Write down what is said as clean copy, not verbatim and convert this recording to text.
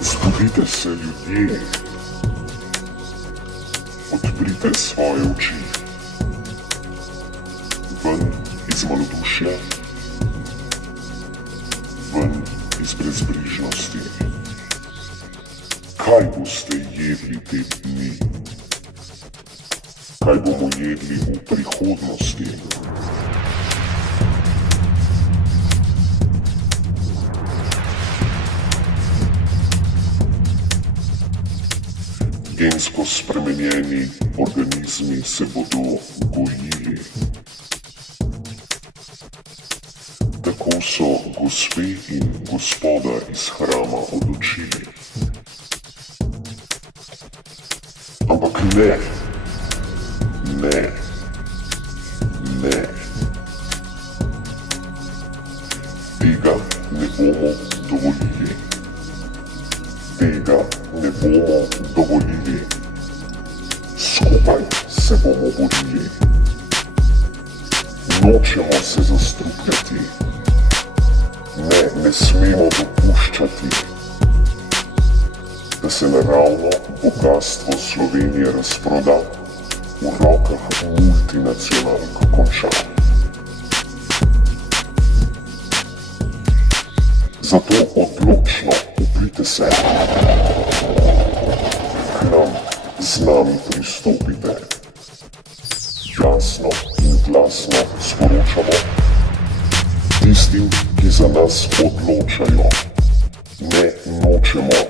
Zbudite se, ljudje. Odprite svoje oči. Ven iz malodušja, ven iz brezbrižnosti. Kaj boste jedli te dni? Kaj bomo jedli v prihodnosti? Gensko spremenjeni organizmi se bodo gojili. Tako so gospe in gospoda iz hrama odločili. Ampak ne, ne, ne. Tega ne bomo dovolili. Tega ne bomo dovolili. Skupaj se bomo borili. Nočemo se zastrupljati. Ne smemo dopuščati, da se naravno bogatstvo Slovenije razproda, v rokah multinacionalk konča. Zato odločno uprite se. K nam z nami pristopite. Jasno in glasno sporočamo tistim, ki za nas odločajo. Ne nočemo